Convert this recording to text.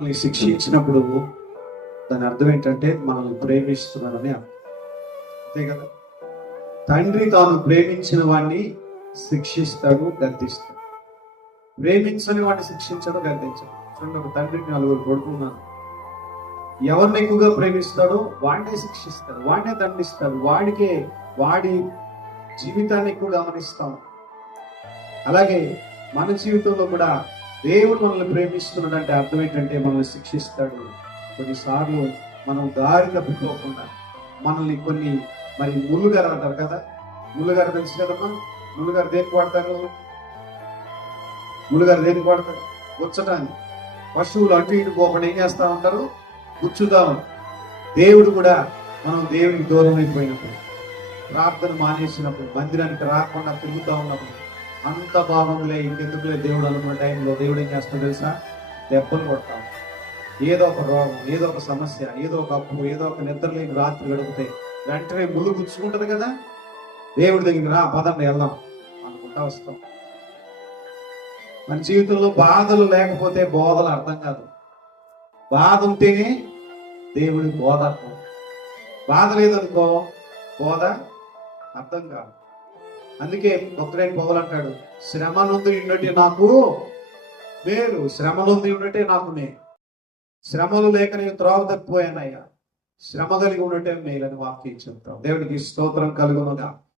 మనల్ని శిక్షించినప్పుడు దాని అర్థం ఏంటంటే మనల్ని ప్రేమిస్తున్నాడని అర్థం. అంతే కదా. తండ్రి తాను ప్రేమించిన వాడిని శిక్షిస్తాడు, గద్దిస్తాడు. ప్రేమించని వాడిని శిక్షించడు, గద్దించడు. చూడండి, ఒక తండ్రికి 4 కొడుకున్నారు. ఎవరిని ఎక్కువగా ప్రేమిస్తాడో వాడినే శిక్షిస్తాడు, వాడినే దండిస్తాడు, వాడి జీవితాన్ని ఎక్కువ గమనిస్తాం. అలాగే మన జీవితంలో కూడా దేవుడు మనల్ని ప్రేమిస్తున్నాడు అంటే అర్థం ఏంటంటే మనల్ని శిక్షిస్తాడు. కొన్నిసార్లు మనం దారి తప్పిపోకుండా మనల్ని మరి ముళ్ళుగారు అంటారు కదా. ముళ్ళుగారు తెలుసు కదమ్మా. ముళ్ళుగారు దేనికి వాడతారు? గుచ్చటాన్ని. పశువులు అటు ఇటు పోకుండా ఏం చేస్తా ఉంటారు? గుచ్చుదాం. దేవుడు కూడా మనం దేవుడికి దూరం అయిపోయినప్పుడు, ప్రార్థన మానేసినప్పుడు, మందిరానికి రాకుండా తిరుగుతూ ఉన్నప్పుడు, అంత బాగుందిలే ఇంకెందుకులే దేవుడు అనుకున్న టైంలో దేవుడు ఏం చేస్తాడు తెలుసా? దెబ్బలు కొడతాం. ఏదో ఒక రోగం, ఏదో ఒక సమస్య, ఏదో ఒక అప్పు, ఏదో ఒక నిద్రలేని రాత్రి గడిపితే వెంటనే ముళ్ళు గుచ్చుకుంటది కదా. దేవుడి దగ్గరికి రా, పదండి వెళ్దాం అనుకుంటా వస్తాం. మన జీవితంలో బాధలు లేకపోతే బోధలు అర్థం కాదు. బాధ ఉంటేనే దేవుడి బోధ అర్థం. బాధ లేదనుకో బోధ అర్థం కాదు. అందుకే భక్తుడైన పౌలు అంటాడు, శ్రమ నుండి ఉన్నట్టే నాకు మేలు, శ్రమ నుండి ఉన్నట్టే నాకు మేలు. శ్రమలు లేక నేను త్రోవ తప్పిపోయానయ్యా, శ్రమ కలిగి ఉన్నట్టే మేలని వాక్యం చెప్తాం. దేవుడికి స్తోత్రం కలుగునుగా.